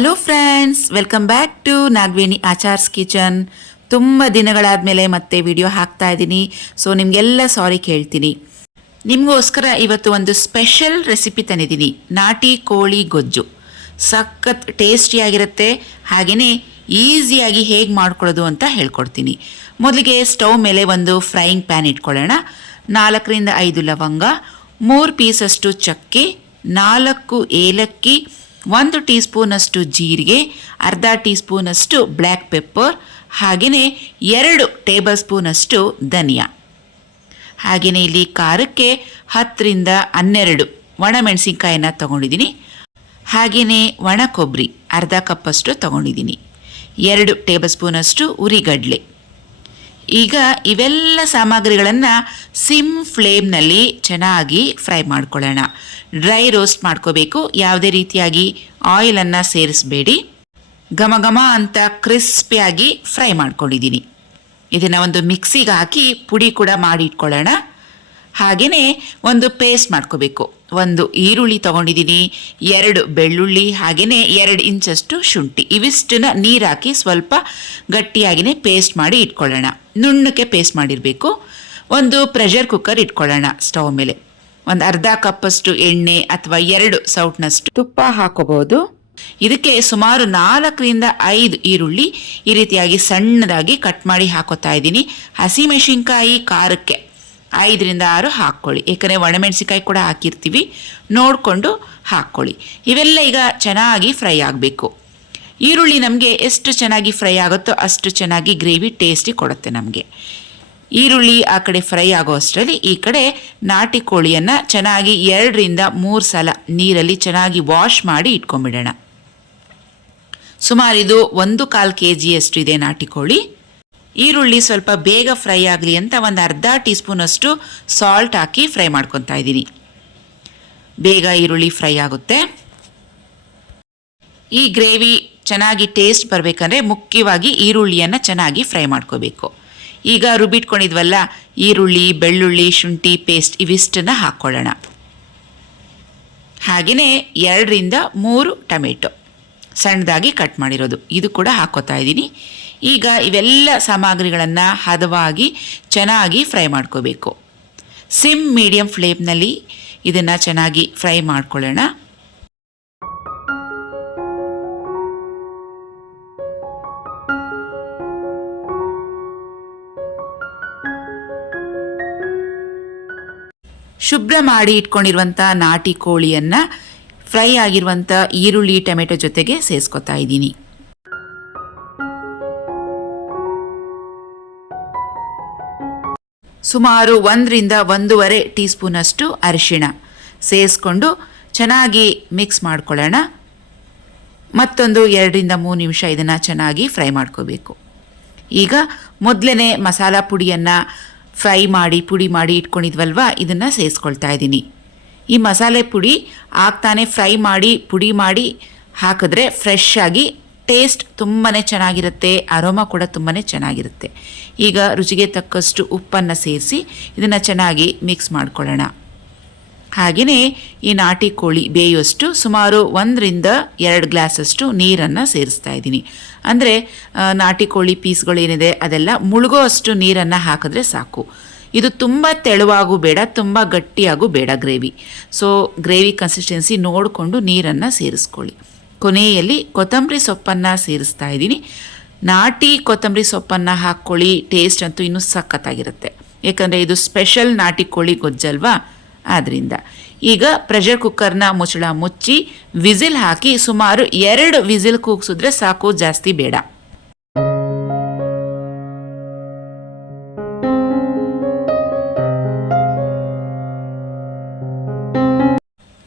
Hello friends, welcome back to Nagaveni Achar's kitchen. ತುಂಬ ದಿನಗಳಾದಮೇಲೆ ಮತ್ತೆ ವಿಡಿಯೋ ಹಾಕ್ತಾ ಇದ್ದೀನಿ. ಸೊ ನಿಮಗೆಲ್ಲ ಸಾರಿ ಕೇಳ್ತೀನಿ. ನಿಮಗೋಸ್ಕರ ಇವತ್ತು ಒಂದು ಸ್ಪೆಷಲ್ ರೆಸಿಪಿ ತಂದಿದ್ದೀನಿ. ನಾಟಿ ಕೋಳಿ ಗೊಜ್ಜು ಸಖತ್ ಟೇಸ್ಟಿಯಾಗಿರುತ್ತೆ. ಹಾಗೆಯೇ ಈಸಿಯಾಗಿ ಹೇಗೆ ಮಾಡ್ಕೊಳ್ಳೋದು ಅಂತ ಹೇಳ್ಕೊಡ್ತೀನಿ. ಮೊದಲಿಗೆ ಸ್ಟವ್ ಮೇಲೆ ಒಂದು ಫ್ರೈಯಿಂಗ್ ಪ್ಯಾನ್ ಇಟ್ಕೊಳ್ಳೋಣ. 4ರಿಂದ 5 ಲವಂಗ, 3 ಪೀಸಷ್ಟು ಚಕ್ಕೆ, 4 ಏಲಕ್ಕಿ, 1 ಟೀ ಸ್ಪೂನಷ್ಟು ಜೀರಿಗೆ, ಅರ್ಧ ಟೀ ಸ್ಪೂನಷ್ಟು ಬ್ಲ್ಯಾಕ್ ಪೆಪ್ಪರ್, ಹಾಗೆಯೇ 2 ಟೇಬಲ್ ಸ್ಪೂನಷ್ಟು ಧನಿಯಾ. ಹಾಗೆಯೇ ಇಲ್ಲಿ ಖಾರಕ್ಕೆ 10ರಿಂದ 12 ಒಣಮೆಣಸಿನ್ಕಾಯಿನ ತೊಗೊಂಡಿದ್ದೀನಿ. ಹಾಗೆಯೇ ಒಣ ಕೊಬ್ಬರಿ ಅರ್ಧ ಕಪ್ಪಷ್ಟು ತೊಗೊಂಡಿದ್ದೀನಿ. 2 ಟೇಬಲ್ ಸ್ಪೂನಷ್ಟು ಉರಿಗಡಲೆ. ಈಗ ಇವೆಲ್ಲ ಸಾಮಗ್ರಿಗಳನ್ನು ಸಿಮ್ ಫ್ಲೇಮ್ನಲ್ಲಿ ಚೆನ್ನಾಗಿ ಫ್ರೈ ಮಾಡ್ಕೊಳ್ಳೋಣ. ಡ್ರೈ ರೋಸ್ಟ್ ಮಾಡ್ಕೋಬೇಕು. ಯಾವುದೇ ರೀತಿಯಾಗಿ ಆಯಿಲನ್ನು ಸೇರಿಸಬೇಡಿ. ಘಮ ಘಮ ಅಂತ ಕ್ರಿಸ್ಪಿಯಾಗಿ ಫ್ರೈ ಮಾಡ್ಕೊಂಡಿದ್ದೀನಿ. ಇದನ್ನು ಒಂದು ಮಿಕ್ಸಿಗೆ ಹಾಕಿ ಪುಡಿ ಕೂಡ ಮಾಡಿ ಇಟ್ಕೊಳ್ಳೋಣ. ಹಾಗೆಯೇ ಒಂದು ಪೇಸ್ಟ್ ಮಾಡ್ಕೋಬೇಕು. 1 ಈರುಳ್ಳಿ ತೊಗೊಂಡಿದ್ದೀನಿ, 2 ಬೆಳ್ಳುಳ್ಳಿ, ಹಾಗೆಯೇ 2 ಇಂಚಷ್ಟು ಶುಂಠಿ. ಇವಿಷ್ಟನ್ನ ನೀರು ಹಾಕಿ ಸ್ವಲ್ಪ ಗಟ್ಟಿಯಾಗಿಯೇ ಪೇಸ್ಟ್ ಮಾಡಿ ಇಟ್ಕೊಳ್ಳೋಣ. ನುಣ್ಣಕ್ಕೆ ಪೇಸ್ಟ್ ಮಾಡಿರಬೇಕು. ಒಂದು ಪ್ರೆಷರ್ ಕುಕ್ಕರ್ ಇಟ್ಕೊಳ್ಳೋಣ ಸ್ಟವ್ ಮೇಲೆ. ಒಂದು ಅರ್ಧ ಕಪ್ಪಷ್ಟು ಎಣ್ಣೆ ಅಥವಾ 2 ಸೌಟ್ನಷ್ಟು ತುಪ್ಪ ಹಾಕೋಬಹುದು. ಇದಕ್ಕೆ ಸುಮಾರು 4ರಿಂದ 5 ಈರುಳ್ಳಿ ಈ ರೀತಿಯಾಗಿ ಸಣ್ಣದಾಗಿ ಕಟ್ ಮಾಡಿ ಹಾಕೋತಾ ಇದ್ದೀನಿ. ಹಸಿಮೆಣಸಿನ್ಕಾಯಿ ಖಾರಕ್ಕೆ 5ರಿಂದ 6 ಹಾಕ್ಕೊಳ್ಳಿ. ಏಕೆಂದರೆ ಒಣಮೆಣಸಿನ್ಕಾಯಿ ಕೂಡ ಹಾಕಿರ್ತೀವಿ, ನೋಡಿಕೊಂಡು ಹಾಕ್ಕೊಳ್ಳಿ. ಇವೆಲ್ಲ ಈಗ ಚೆನ್ನಾಗಿ ಫ್ರೈ ಆಗಬೇಕು. ಈರುಳ್ಳಿ ನಮಗೆ ಎಷ್ಟು ಚೆನ್ನಾಗಿ ಫ್ರೈ ಆಗುತ್ತೋ ಅಷ್ಟು ಚೆನ್ನಾಗಿ ಗ್ರೇವಿ ಟೇಸ್ಟಿ ಕೊಡುತ್ತೆ ನಮಗೆ. ಈರುಳ್ಳಿ ಆ ಕಡೆ ಫ್ರೈ ಆಗೋ ಅಷ್ಟರಲ್ಲಿ ಈ ಕಡೆ ನಾಟಿ ಕೋಳಿಯನ್ನು ಚೆನ್ನಾಗಿ 2ರಿಂದ 3 ಸಲ ನೀರಲ್ಲಿ ಚೆನ್ನಾಗಿ ವಾಶ್ ಮಾಡಿ ಇಟ್ಕೊಂಡ್ಬಿಡೋಣ. ಸುಮಾರು ಇದು 1/4 kg ಇದೆ ನಾಟಿ ಕೋಳಿ. ಈರುಳ್ಳಿ ಸ್ವಲ್ಪ ಬೇಗ ಫ್ರೈ ಆಗಲಿ ಅಂತ ಒಂದು ಅರ್ಧ ಟೀ ಸ್ಪೂನಷ್ಟು ಸಾಲ್ಟ್ ಹಾಕಿ ಫ್ರೈ ಮಾಡ್ಕೊತಾ ಇದ್ದೀನಿ. ಬೇಗ ಈರುಳ್ಳಿ ಫ್ರೈ ಆಗುತ್ತೆ. ಈ ಗ್ರೇವಿ ಚೆನ್ನಾಗಿ ಟೇಸ್ಟ್ ಬರಬೇಕಂದ್ರೆ ಮುಖ್ಯವಾಗಿ ಈರುಳ್ಳಿಯನ್ನು ಚೆನ್ನಾಗಿ ಫ್ರೈ ಮಾಡ್ಕೋಬೇಕು. ಈಗ ರುಬ್ಬಿಟ್ಕೊಂಡಿದ್ವಲ್ಲ ಈರುಳ್ಳಿ, ಬೆಳ್ಳುಳ್ಳಿ, ಶುಂಠಿ ಪೇಸ್ಟ್ ಇವಿಷ್ಟನ್ನು ಹಾಕ್ಕೊಳ್ಳೋಣ. ಹಾಗೆಯೇ 2ರಿಂದ 3 ಟೊಮೆಟೊ ಸಣ್ಣದಾಗಿ ಕಟ್ ಮಾಡಿರೋದು ಇದು ಕೂಡ ಹಾಕೋತಾ ಇದ್ದೀನಿ. ಈಗ ಇವೆಲ್ಲ ಸಾಮಗ್ರಿಗಳನ್ನು ಹದವಾಗಿ ಚೆನ್ನಾಗಿ ಫ್ರೈ ಮಾಡ್ಕೋಬೇಕು. ಸಿಮ್ ಮೀಡಿಯಂ ಫ್ಲೇಮ್ನಲ್ಲಿ ಇದನ್ನು ಚೆನ್ನಾಗಿ ಫ್ರೈ ಮಾಡ್ಕೊಳ್ಳೋಣ. ಶುಭ್ರ ಮಾಡಿ ಇಟ್ಕೊಂಡಿರುವಂಥ ನಾಟಿ ಕೋಳಿಯನ್ನು ಫ್ರೈ ಆಗಿರುವಂಥ ಈರುಳ್ಳಿ ಟೊಮೆಟೊ ಜೊತೆಗೆ ಸೇರಿಸ್ಕೊತಾ ಇದ್ದೀನಿ. ಸುಮಾರು 1ರಿಂದ 1.5 ಟೀ ಸ್ಪೂನಷ್ಟು ಅರಿಶಿಣ ಸೇರಿಸ್ಕೊಂಡು ಚೆನ್ನಾಗಿ ಮಿಕ್ಸ್ ಮಾಡ್ಕೊಳ್ಳೋಣ. ಮತ್ತೊಂದು 2ರಿಂದ 3 ನಿಮಿಷ ಇದನ್ನು ಚೆನ್ನಾಗಿ ಫ್ರೈ ಮಾಡ್ಕೋಬೇಕು. ಈಗ ಮೊದಲನೇ ಮಸಾಲ ಪುಡಿಯನ್ನು ಫ್ರೈ ಮಾಡಿ ಪುಡಿ ಮಾಡಿ ಇಟ್ಕೊಂಡಿದ್ವಲ್ವ, ಇದನ್ನು ಸೇರಿಸ್ಕೊಳ್ತಾ ಇದ್ದೀನಿ. ಈ ಮಸಾಲೆ ಪುಡಿ ಆಗ್ತಾನೆ ಫ್ರೈ ಮಾಡಿ ಪುಡಿ ಮಾಡಿ ಹಾಕಿದ್ರೆ ಫ್ರೆಶ್ ಆಗಿ ಟೇಸ್ಟ್ ತುಂಬಾ ಚೆನ್ನಾಗಿರುತ್ತೆ. ಅರೋಮಾ ಕೂಡ ತುಂಬಾ ಚೆನ್ನಾಗಿರುತ್ತೆ. ಈಗ ರುಚಿಗೆ ತಕ್ಕಷ್ಟು ಉಪ್ಪನ್ನು ಸೇರಿಸಿ ಇದನ್ನು ಚೆನ್ನಾಗಿ ಮಿಕ್ಸ್ ಮಾಡ್ಕೊಳ್ಳೋಣ. ಹಾಗೆಯೇ ಈ ನಾಟಿ ಕೋಳಿ ಬೇಯುವಷ್ಟು ಸುಮಾರು 1ರಿಂದ 2 ಗ್ಲಾಸಷ್ಟು ನೀರನ್ನು ಸೇರಿಸ್ತಾ ಇದ್ದೀನಿ. ಅಂದರೆ ನಾಟಿ ಕೋಳಿ ಪೀಸ್ಗಳೇನಿದೆ ಅದೆಲ್ಲ ಮುಳುಗೋ ಅಷ್ಟು ನೀರನ್ನು ಹಾಕಿದ್ರೆ ಸಾಕು. ಇದು ತುಂಬ ತೆಳುವಾಗೂ ಬೇಡ, ತುಂಬ ಗಟ್ಟಿಯಾಗೂ ಬೇಡ ಗ್ರೇವಿ. ಸೊ ಗ್ರೇವಿ ಕನ್ಸಿಸ್ಟೆನ್ಸಿ ನೋಡಿಕೊಂಡು ನೀರನ್ನು ಸೇರಿಸ್ಕೊಳ್ಳಿ. ಕೊನೆಯಲ್ಲಿ ಕೊತ್ತಂಬರಿ ಸೊಪ್ಪನ್ನು ಸೇರಿಸ್ತಾ ಇದ್ದೀನಿ. ನಾಟಿ ಕೊತ್ತಂಬರಿ ಸೊಪ್ಪನ್ನು ಹಾಕ್ಕೊಳ್ಳಿ. ಟೇಸ್ಟ್ ಅಂತೂ ಇನ್ನೂ ಸಖತ್ತಾಗಿರುತ್ತೆ. ಏಕೆಂದರೆ ಇದು ಸ್ಪೆಷಲ್ ನಾಟಿ ಕೋಳಿ ಗೊಜ್ಜಲ್ವಾ, ಆದ್ದರಿಂದ ಈಗ ಪ್ರೆಷರ್ ಕುಕ್ಕರ್ನ ಮುಚ್ಚಳ ಮುಚ್ಚಿ ವಿಸಿಲ್ ಹಾಕಿ ಸುಮಾರು 2 ವಿಸಿಲ್ ಕೂಗಿಸಿದ್ರೆ ಸಾಕು, ಜಾಸ್ತಿ ಬೇಡ.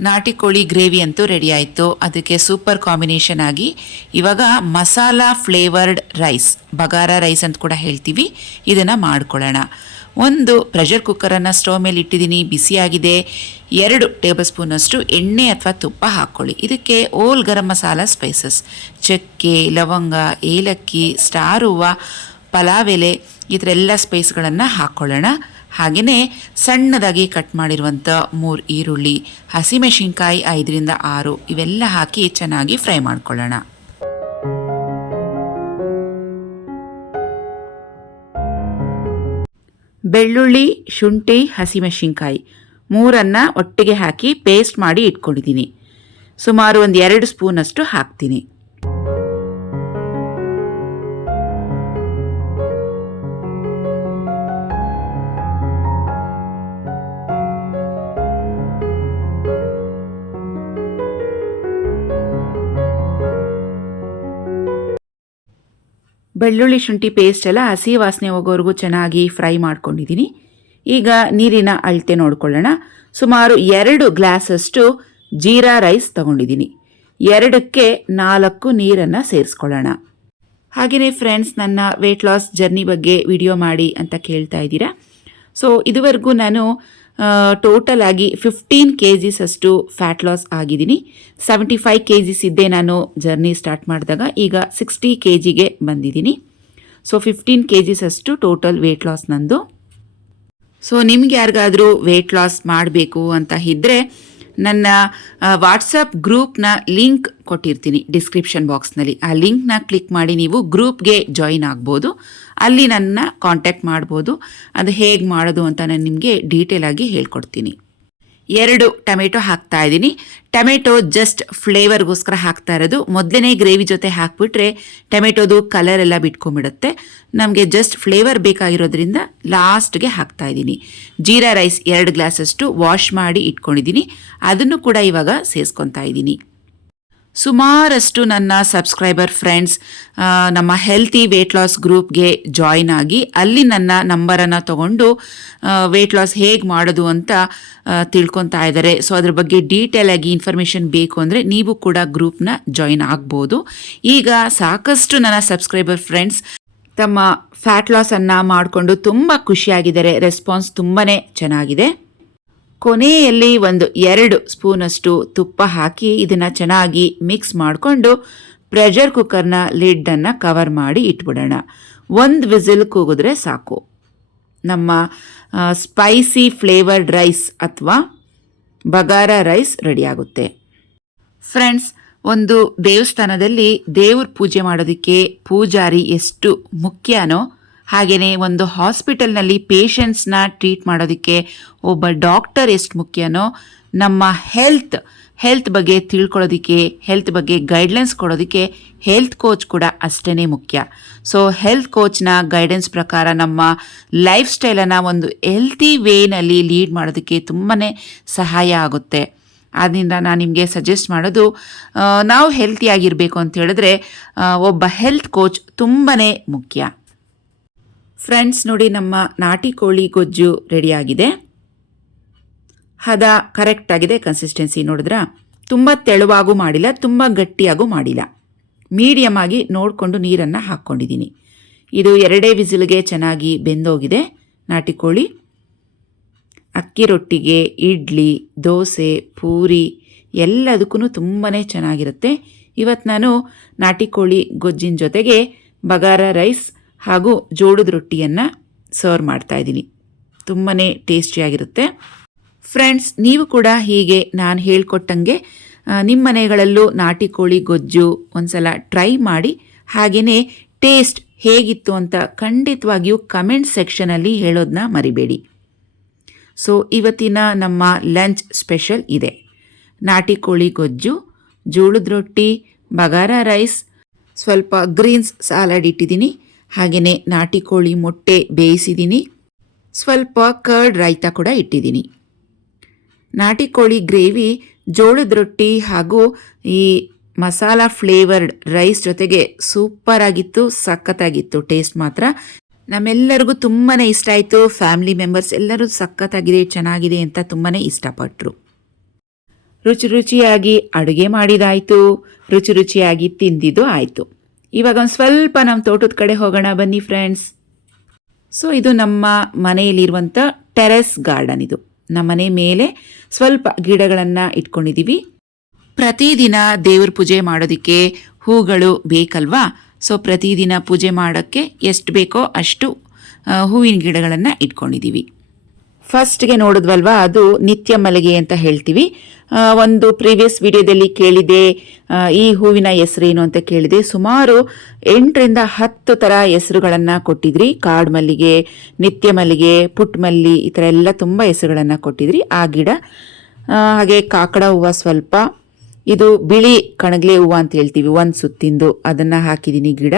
ನಾಟಿ ಕೋಳಿ ಗ್ರೇವಿ ಅಂತೂ ರೆಡಿ ಆಯಿತು. ಅದಕ್ಕೆ ಸೂಪರ್ ಕಾಂಬಿನೇಷನ್ ಆಗಿ ಇವಾಗ ಮಸಾಲ ಫ್ಲೇವರ್ಡ್ ರೈಸ್, ಬಗಾರ ರೈಸ್ ಅಂತ ಕೂಡ ಹೇಳ್ತೀವಿ, ಇದನ್ನು ಮಾಡ್ಕೊಳ್ಳೋಣ. ಒಂದು ಪ್ರೆಷರ್ ಕುಕ್ಕರನ್ನು ಸ್ಟವ್ ಮೇಲೆ ಇಟ್ಟಿದ್ದೀನಿ, ಬಿಸಿಯಾಗಿದೆ. 2 ಟೇಬಲ್ ಸ್ಪೂನಷ್ಟು ಎಣ್ಣೆ ಅಥವಾ ತುಪ್ಪ ಹಾಕ್ಕೊಳ್ಳಿ. ಇದಕ್ಕೆ ಓಲ್ ಗರಂ ಮಸಾಲ ಸ್ಪೈಸಸ್, ಚಕ್ಕೆ, ಲವಂಗ, ಏಲಕ್ಕಿ, ಸ್ಟಾರ್ ಹೂವು, ಪಲಾವ್ ಎಲೆ, ಈ ಥರ ಎಲ್ಲ ಸ್ಪೈಸ್ಗಳನ್ನು ಹಾಕ್ಕೊಳ್ಳೋಣ. ಹಾಗೆಯೇ ಸಣ್ಣದಾಗಿ ಕಟ್ ಮಾಡಿರುವಂಥ 3 ಈರುಳ್ಳಿ, ಹಸಿಮೆಣಸಿನ್ಕಾಯಿ 5ರಿಂದ 6 ಇವೆಲ್ಲ ಹಾಕಿ ಚೆನ್ನಾಗಿ ಫ್ರೈ ಮಾಡ್ಕೊಳ್ಳೋಣ. ಬೆಳ್ಳುಳ್ಳಿ, ಶುಂಠಿ, ಹಸಿಮೆಣಸಿನ್ಕಾಯಿ ಮೂರನ್ನು ಒಟ್ಟಿಗೆ ಹಾಕಿ ಪೇಸ್ಟ್ ಮಾಡಿ ಇಟ್ಕೊಂಡಿದ್ದೀನಿ. ಸುಮಾರು ಒಂದು 2 ಸ್ಪೂನಷ್ಟು ಹಾಕ್ತೀನಿ. ಬೆಳ್ಳುಳ್ಳಿ ಶುಂಠಿ ಪೇಸ್ಟ್ ಎಲ್ಲ ಹಸಿ ವಾಸನೆ ಹೋಗೋವರೆಗೂ ಚೆನ್ನಾಗಿ ಫ್ರೈ ಮಾಡ್ಕೊಂಡಿದ್ದೀನಿ. ಈಗ ನೀರಿನ ಅಳತೆ ನೋಡ್ಕೊಳ್ಳೋಣ. ಸುಮಾರು 2 ಗ್ಲಾಸಷ್ಟು ಜೀರಾ ರೈಸ್ ತಗೊಂಡಿದ್ದೀನಿ. 2ಕ್ಕೆ 4 ನೀರನ್ನು ಸೇರಿಸ್ಕೊಳ್ಳೋಣ. ಹಾಗೆಯೇ ಫ್ರೆಂಡ್ಸ್, ನನ್ನ ವೆಯ್ಟ್ ಲಾಸ್ ಜರ್ನಿ ಬಗ್ಗೆ ವಿಡಿಯೋ ಮಾಡಿ ಅಂತ ಕೇಳ್ತಾ ಇದ್ದೀರಾ. ಸೊ ಇದುವರೆಗೂ ನಾನು ಟೋಟಲ್ ಆಗಿ 15 kgs ಅಷ್ಟು ಫ್ಯಾಟ್ ಲಾಸ್ ಆಗಿದ್ದೀನಿ. 75 kgs ಇದ್ದೆ ನಾನು ಜರ್ನಿ ಸ್ಟಾರ್ಟ್ ಮಾಡಿದಾಗ. ಈಗ 60 kgಗೆ ಬಂದಿದ್ದೀನಿ. ಸೊ 15 kgs ಅಷ್ಟು ಟೋಟಲ್ ವೆಯ್ಟ್ ಲಾಸ್ ನಂದು. ಸೊ ನಿಮ್ಗೆ ಯಾರಿಗಾದರೂ ವೆಯ್ಟ್ ಲಾಸ್ ಮಾಡಬೇಕು ಅಂತ ಇದ್ದರೆ ನನ್ನ ವಾಟ್ಸಪ್ ಗ್ರೂಪ್ನ ಲಿಂಕ್ ಕೊಟ್ಟಿರ್ತೀನಿ ಡಿಸ್ಕ್ರಿಪ್ಷನ್ ಬಾಕ್ಸ್ನಲ್ಲಿ. ಆ ಲಿಂಕ್ನ ಕ್ಲಿಕ್ ಮಾಡಿ ನೀವು ಗ್ರೂಪ್ಗೆ ಜಾಯಿನ್ ಆಗ್ಬೋದು. ಅಲ್ಲಿ ನನ್ನ ಕಾಂಟ್ಯಾಕ್ಟ್ ಮಾಡ್ಬೋದು. ಅದು ಹೇಗೆ ಮಾಡೋದು ಅಂತ ನಾನು ನಿಮಗೆ ಡೀಟೇಲ್ ಆಗಿ ಹೇಳ್ಕೊಡ್ತೀನಿ. 2 ಟೊಮೆಟೊ ಹಾಕ್ತಾ ಇದ್ದೀನಿ. ಟೊಮೆಟೊ ಜಸ್ಟ್ ಫ್ಲೇವರ್ಗೋಸ್ಕರ ಹಾಕ್ತಾ ಇರೋದು. ಮೊದಲನೇ ಗ್ರೇವಿ ಜೊತೆ ಹಾಕ್ಬಿಟ್ರೆ ಟೊಮೆಟೊದು ಕಲರ್ ಎಲ್ಲ ಬಿಟ್ಕೊಂಡ್ಬಿಡುತ್ತೆ. ನಮಗೆ ಜಸ್ಟ್ ಫ್ಲೇವರ್ ಬೇಕಾಗಿರೋದ್ರಿಂದ ಲಾಸ್ಟ್ಗೆ ಹಾಕ್ತಾ ಇದ್ದೀನಿ. ಜೀರಾ ರೈಸ್ 2 ಗ್ಲಾಸಷ್ಟು ವಾಶ್ ಮಾಡಿ ಇಟ್ಕೊಂಡಿದ್ದೀನಿ. ಅದನ್ನು ಕೂಡ ಇವಾಗ ಸೇರಿಸ್ಕೊತಾ ಇದ್ದೀನಿ. ಸುಮಾರಷ್ಟು ನನ್ನ ಸಬ್ಸ್ಕ್ರೈಬರ್ ಫ್ರೆಂಡ್ಸ್ ನಮ್ಮ ಹೆಲ್ತಿ ವೆಯ್ಟ್ ಲಾಸ್ ಗ್ರೂಪ್ಗೆ ಜಾಯಿನ್ ಆಗಿ ಅಲ್ಲಿ ನನ್ನ ನಂಬರನ್ನು ತಗೊಂಡು ವೆಯ್ಟ್ ಲಾಸ್ ಹೇಗೆ ಮಾಡೋದು ಅಂತ ತಿಳ್ಕೊತಾ ಇದ್ದಾರೆ. ಸೊ ಅದ್ರ ಬಗ್ಗೆ ಡೀಟೇಲ್ ಆಗಿ ಇನ್ಫಾರ್ಮೇಷನ್ ಬೇಕು ಅಂದರೆ ನೀವು ಕೂಡ ಗ್ರೂಪ್ನ ಜಾಯಿನ್ ಆಗ್ಬೋದು. ಈಗ ಸಾಕಷ್ಟು ನನ್ನ ಸಬ್ಸ್ಕ್ರೈಬರ್ ಫ್ರೆಂಡ್ಸ್ ತಮ್ಮ ಫ್ಯಾಟ್ ಲಾಸನ್ನು ಮಾಡಿಕೊಂಡು ತುಂಬ ಖುಷಿಯಾಗಿದ್ದಾರೆ. ರೆಸ್ಪಾನ್ಸ್ ತುಂಬಾ ಚೆನ್ನಾಗಿದೆ. ಕೊನೆಯಲ್ಲಿ ಒಂದು 2 ಸ್ಪೂನಷ್ಟು ತುಪ್ಪ ಹಾಕಿ ಇದನ್ನು ಚೆನ್ನಾಗಿ ಮಿಕ್ಸ್ ಮಾಡಿಕೊಂಡು ಪ್ರೆಷರ್ ಕುಕ್ಕರ್ನ ಲಿಡ್ಡನ್ನು ಕವರ್ ಮಾಡಿ ಇಟ್ಬಿಡೋಣ. 1 ವಿಸಿಲ್ ಕೂಗಿದ್ರೆ ಸಾಕು. ನಮ್ಮ ಸ್ಪೈಸಿ ಫ್ಲೇವರ್ಡ್ ರೈಸ್ ಅಥವಾ ಬಗಾರ ರೈಸ್ ರೆಡಿಯಾಗುತ್ತೆ. ಫ್ರೆಂಡ್ಸ್, ಒಂದು ದೇವಸ್ಥಾನದಲ್ಲಿ ದೇವ್ರ ಪೂಜೆ ಮಾಡೋದಕ್ಕೆ ಪೂಜಾರಿ ಎಷ್ಟು ಮುಖ್ಯನೋ ಹಾಗೆಯೇ ಒಂದು ಹಾಸ್ಪಿಟಲ್ನಲ್ಲಿ ಪೇಷಂಟ್ಸ್ನ ಟ್ರೀಟ್ ಮಾಡೋದಕ್ಕೆ ಒಬ್ಬ ಡಾಕ್ಟರ್ ಎಷ್ಟು ಮುಖ್ಯನೋ ನಮ್ಮ ಹೆಲ್ತ್ ಬಗ್ಗೆ ತಿಳ್ಕೊಳ್ಳೋದಕ್ಕೆ, ಹೆಲ್ತ್ ಬಗ್ಗೆ ಗೈಡ್ಲೈನ್ಸ್ ಕೊಡೋದಕ್ಕೆ ಹೆಲ್ತ್ ಕೋಚ್ ಕೂಡ ಅಷ್ಟೇ ಮುಖ್ಯ. ಸೊ ಹೆಲ್ತ್ ಕೋಚ್ನ ಗೈಡೆನ್ಸ್ ಪ್ರಕಾರ ನಮ್ಮ ಲೈಫ್ ಸ್ಟೈಲನ್ನು ಒಂದು ಹೆಲ್ತಿ ವೇನಲ್ಲಿ ಲೀಡ್ ಮಾಡೋದಕ್ಕೆ ತುಂಬಾ ಸಹಾಯ ಆಗುತ್ತೆ. ಆದ್ದರಿಂದ ನಾನು ನಿಮಗೆ ಸಜೆಸ್ಟ್ ಮಾಡೋದು, ನಾವು ಹೆಲ್ತಿಯಾಗಿರಬೇಕು ಅಂತ ಹೇಳಿದ್ರೆ ಒಬ್ಬ ಹೆಲ್ತ್ ಕೋಚ್ ತುಂಬಾ ಮುಖ್ಯ. ಫ್ರೆಂಡ್ಸ್ ನೋಡಿ, ನಮ್ಮ ನಾಟಿ ಕೋಳಿ ಗೊಜ್ಜು ರೆಡಿಯಾಗಿದೆ. ಹದ ಕರೆಕ್ಟಾಗಿದೆ. ಕನ್ಸಿಸ್ಟೆನ್ಸಿ ನೋಡಿದ್ರಾ? ತುಂಬ ತೆಳುವಾಗೂ ಮಾಡಿಲ್ಲ, ತುಂಬ ಗಟ್ಟಿಯಾಗೂ ಮಾಡಿಲ್ಲ. ಮೀಡಿಯಮ್ ಆಗಿ ನೋಡಿಕೊಂಡು ನೀರನ್ನು ಹಾಕ್ಕೊಂಡಿದ್ದೀನಿ. ಇದು 2 ವಿಸಿಲ್ಗೆ ಚೆನ್ನಾಗಿ ಬೆಂದೋಗಿದೆ ನಾಟಿ ಕೋಳಿ. ಅಕ್ಕಿ ರೊಟ್ಟಿಗೆ, ಇಡ್ಲಿ, ದೋಸೆ, ಪೂರಿ ಎಲ್ಲದಕ್ಕೂ ತುಂಬಾ ಚೆನ್ನಾಗಿರುತ್ತೆ. ಇವತ್ತು ನಾನು ನಾಟಿ ಕೋಳಿ ಗೊಜ್ಜಿನ ಜೊತೆಗೆ ಬಗಾರ ರೈಸ್ ಹಾಗೂ ಜೋಳದ ರೊಟ್ಟಿಯನ್ನು ಸರ್ವ್ ಮಾಡ್ತಾಯಿದ್ದೀನಿ. ತುಂಬಾ ಟೇಸ್ಟಿಯಾಗಿರುತ್ತೆ. ಫ್ರೆಂಡ್ಸ್, ನೀವು ಕೂಡ ಹೀಗೆ ನಾನು ಹೇಳ್ಕೊಟ್ಟಂಗೆ ನಿಮ್ಮ ಮನೆಗಳಲ್ಲೂ ನಾಟಿ ಕೋಳಿ ಗೊಜ್ಜು ಒಂದ್ಸಲ ಟ್ರೈ ಮಾಡಿ, ಹಾಗೆಯೇ ಟೇಸ್ಟ್ ಹೇಗಿತ್ತು ಅಂತ ಖಂಡಿತವಾಗಿಯೂ ಕಮೆಂಟ್ ಸೆಕ್ಷನಲ್ಲಿ ಹೇಳೋದನ್ನ ಮರಿಬೇಡಿ. ಸೊ ಇವತ್ತಿನ ನಮ್ಮ ಲಂಚ್ ಸ್ಪೆಷಲ್ ಇದೆ: ನಾಟಿ ಕೋಳಿ ಗೊಜ್ಜು, ಜೋಳದ ರೊಟ್ಟಿ, ಬಗಾರ ರೈಸ್, ಸ್ವಲ್ಪ ಗ್ರೀನ್ಸ್ ಸಲಾಡ್ ಇಟ್ಟಿದ್ದೀನಿ, ಹಾಗೆಯೇ ನಾಟಿ ಕೋಳಿ ಮೊಟ್ಟೆ ಬೇಯಿಸಿದ್ದೀನಿ, ಸ್ವಲ್ಪ ಕರ್ಡ್ ರಾಯ್ತ ಕೂಡ ಇಟ್ಟಿದ್ದೀನಿ. ನಾಟಿ ಕೋಳಿ ಗ್ರೇವಿ, ಜೋಳದ ರೊಟ್ಟಿ ಹಾಗೂ ಈ ಮಸಾಲ ಫ್ಲೇವರ್ಡ್ ರೈಸ್ ಜೊತೆಗೆ ಸೂಪರ್ ಆಗಿತ್ತು, ಸಖತ್ತಾಗಿತ್ತು. ಟೇಸ್ಟ್ ಮಾತ್ರ ನಮ್ಮೆಲ್ಲರಿಗೂ ತುಂಬಾ ಇಷ್ಟ ಆಯಿತು. ಫ್ಯಾಮಿಲಿ ಮೆಂಬರ್ಸ್ ಎಲ್ಲರೂ ಸಖತ್ತಾಗಿದೆ, ಚೆನ್ನಾಗಿದೆ ಅಂತ ತುಂಬಾ ಇಷ್ಟಪಟ್ಟರು. ರುಚಿಯಾಗಿ ಅಡುಗೆ ಮಾಡಿದಾಯಿತು, ರುಚಿಯಾಗಿ ತಿಂದಿದ್ದು ಆಯಿತು. ಇವಾಗ ಒಂದು ಸ್ವಲ್ಪ ನಮ್ಮ ತೋಟದ ಕಡೆ ಹೋಗೋಣ ಬನ್ನಿ ಫ್ರೆಂಡ್ಸ್. ಸೊ ಇದು ನಮ್ಮ ಮನೆಯಲ್ಲಿರುವಂಥ ಟೆರೆಸ್ ಗಾರ್ಡನ್. ಇದು ನಮ್ಮ ಮನೆ ಮೇಲೆ ಸ್ವಲ್ಪ ಗಿಡಗಳನ್ನು ಇಟ್ಕೊಂಡಿದ್ದೀವಿ. ಪ್ರತಿದಿನ ದೇವ್ರ ಪೂಜೆ ಮಾಡೋದಕ್ಕೆ ಹೂಗಳು ಬೇಕಲ್ವಾ? ಸೊ ಪ್ರತಿದಿನ ಪೂಜೆ ಮಾಡೋಕ್ಕೆ ಎಷ್ಟು ಬೇಕೋ ಅಷ್ಟು ಹೂವಿನ ಗಿಡಗಳನ್ನು ಇಟ್ಕೊಂಡಿದ್ದೀವಿ. ಫಸ್ಟ್ಗೆ ನೋಡಿದ್ವಲ್ವಾ, ಅದು ನಿತ್ಯ ಮಲ್ಲಿಗೆ ಅಂತ ಹೇಳ್ತೀವಿ. ಒಂದು ಪ್ರೀವಿಯಸ್ ವಿಡಿಯೋದಲ್ಲಿ ಕೇಳಿದೆ ಈ ಹೂವಿನ ಹೆಸರೇನು ಅಂತ ಕೇಳಿದೆ. ಸುಮಾರು 8ರಿಂದ 10 ಥರ ಹೆಸರುಗಳನ್ನು ಕೊಟ್ಟಿದ್ರಿ. ಕಾಡು ಮಲ್ಲಿಗೆ, ನಿತ್ಯ ಮಲ್ಲಿಗೆ, ಪುಟ್ ಮಲ್ಲಿ, ಈ ಥರ ಎಲ್ಲ ತುಂಬ ಹೆಸರುಗಳನ್ನು ಕೊಟ್ಟಿದ್ರಿ. ಆ ಗಿಡ, ಹಾಗೆ ಕಾಕಡ ಹೂವು ಸ್ವಲ್ಪ, ಇದು ಬಿಳಿ ಕಣಗ್ಲೆ ಹೂವು ಅಂತ ಹೇಳ್ತೀವಿ, ಒಂದು ಸುತ್ತಿಂದು, ಅದನ್ನು ಹಾಕಿದ್ದೀನಿ ಗಿಡ.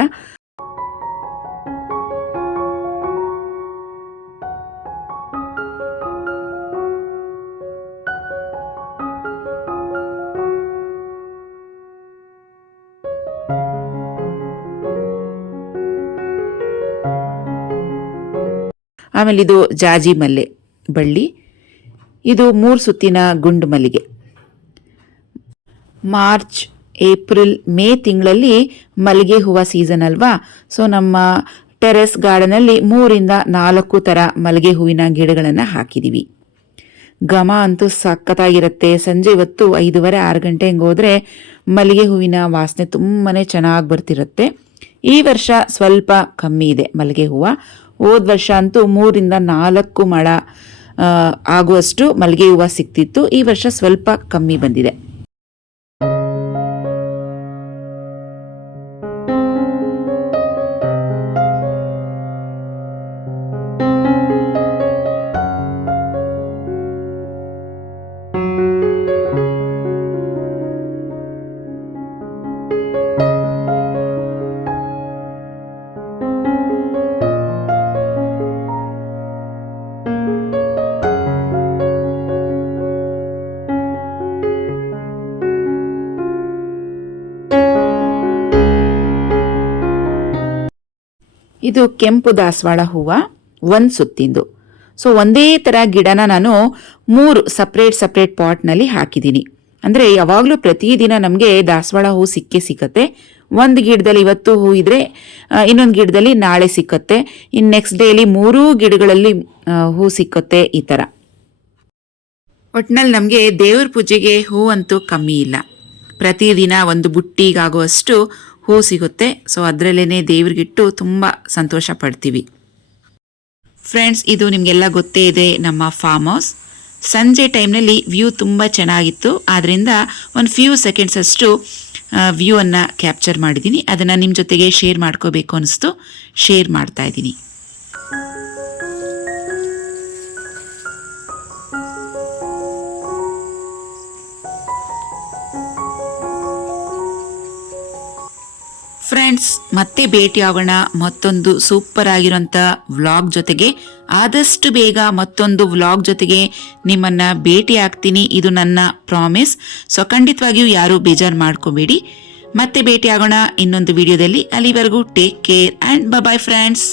ಆಮೇಲೆ ಇದು ಜಾಜಿ ಮಲ್ಲೆ ಬಳ್ಳಿ, ಇದು 3 ಸುತ್ತಿನ ಗುಂಡು ಮಲ್ಲಿಗೆ. ಮಾರ್ಚ್, ಏಪ್ರಿಲ್, ಮೇ ತಿಂಗಳಲ್ಲಿ ಮಲ್ಲಿಗೆ ಹೂವು ಸೀಸನ್ ಅಲ್ವಾ. ಸೊ ನಮ್ಮ ಟೆರೆಸ್ ಗಾರ್ಡನಲ್ಲಿ 3ರಿಂದ 4 ಥರ ಮಲ್ಲಿಗೆ ಹೂವಿನ ಗಿಡಗಳನ್ನು ಹಾಕಿದ್ದೀವಿ. ಘಮ ಅಂತೂ ಸಖತ್ತಾಗಿರುತ್ತೆ. ಸಂಜೆ ಹೊತ್ತು 5:30, 6 ಗಂಟೆ ಹಂಗೆ ಹೋದರೆ ಮಲ್ಲಿಗೆ ಹೂವಿನ ವಾಸನೆ ತುಂಬಾ ಚೆನ್ನಾಗಿ ಬರ್ತಿರುತ್ತೆ. ಈ ವರ್ಷ ಸ್ವಲ್ಪ ಕಮ್ಮಿ ಇದೆ ಮಲ್ಲಿಗೆ ಹೂವು. ಹೋದ ವರ್ಷ ಅಂತೂ 3ರಿಂದ 4 ಮೊಳ ಆಗುವಷ್ಟು ಮಲ್ಲಿಗೆ ಹೂವು ಸಿಕ್ತಿತ್ತು. ಈ ವರ್ಷ ಸ್ವಲ್ಪ ಕಮ್ಮಿ ಬಂದಿದೆ. ಇದು ಕೆಂಪು ದಾಸವಾಳ ಹೂವು, 1 ಸುತ್ತಿಂದು. ಸೊ ಒಂದೇ ಥರ ಗಿಡನ ನಾನು 3 ಸಪ್ರೇಟ್ ಪಾಟ್ನಲ್ಲಿ ಹಾಕಿದ್ದೀನಿ. ಅಂದರೆ ಯಾವಾಗಲೂ ಪ್ರತಿದಿನ ನಮಗೆ ದಾಸವಾಳ ಹೂ ಸಿಕ್ಕತ್ತೆ. ಒಂದು ಗಿಡದಲ್ಲಿ ಇವತ್ತು ಹೂ ಇದ್ದರೆ ಇನ್ನೊಂದು ಗಿಡದಲ್ಲಿ ನಾಳೆ ಸಿಕ್ಕತ್ತೆ, ಇನ್ನು ನೆಕ್ಸ್ಟ್ ಡೇಲಿ 3 ಗಿಡಗಳಲ್ಲಿ ಹೂ ಸಿಕ್ಕತ್ತೆ, ಈ ಥರ. ಒಟ್ಟಿನಲ್ಲಿ ನಮಗೆ ದೇವ್ರ ಪೂಜೆಗೆ ಹೂ ಅಂತೂ ಕಮ್ಮಿ ಇಲ್ಲ. ಪ್ರತಿದಿನ ಒಂದು ಬುಟ್ಟಿಗಾಗುವಷ್ಟು ಹೂ ಸಿಗುತ್ತೆ. ಸೊ ಅದರಲ್ಲೇ ದೇವ್ರಿಗಿಟ್ಟು ತುಂಬ ಸಂತೋಷ ಪಡ್ತೀವಿ. ಫ್ರೆಂಡ್ಸ್, ಇದು ನಿಮಗೆಲ್ಲ ಗೊತ್ತೇ ಇದೆ, ನಮ್ಮ ಫಾರ್ಮ್ ಹೌಸ್. ಸಂಜೆ ಟೈಮ್ನಲ್ಲಿ ವ್ಯೂ ತುಂಬ ಚೆನ್ನಾಗಿತ್ತು. ಆದ್ದರಿಂದ ಒಂದು ಫ್ಯೂ ಸೆಕೆಂಡ್ಸ್ ಅಷ್ಟು ವ್ಯೂ ಅನ್ನು ಕ್ಯಾಪ್ಚರ್ ಮಾಡಿದ್ದೀನಿ. ಅದನ್ನು ನಿಮ್ಮ ಜೊತೆಗೆ ಶೇರ್ ಮಾಡ್ಕೋಬೇಕು ಅನಿಸ್ತು, ಶೇರ್ ಮಾಡ್ತಾ ಇದ್ದೀನಿ. ಫ್ರೆಂಡ್ಸ್, ಮತ್ತೆ ಭೇಟಿ ಆಗೋಣ ಮತ್ತೊಂದು ಸೂಪರ್ ಆಗಿರೋಂಥ ವ್ಲಾಗ್ ಜೊತೆಗೆ. ಆದಷ್ಟು ಬೇಗ ಮತ್ತೊಂದು ವ್ಲಾಗ್ ಜೊತೆಗೆ ನಿಮ್ಮನ್ನು ಭೇಟಿ ಆಗ್ತೀನಿ, ಇದು ನನ್ನ ಪ್ರಾಮಿಸ್. ಸೊ ಖಂಡಿತವಾಗಿಯೂ ಯಾರೂ ಬೇಜಾರು ಮಾಡ್ಕೋಬೇಡಿ. ಮತ್ತೆ ಭೇಟಿ ಆಗೋಣ ಇನ್ನೊಂದು ವಿಡಿಯೋದಲ್ಲಿ. ಅಲ್ಲಿವರೆಗೂ take care and bye friends.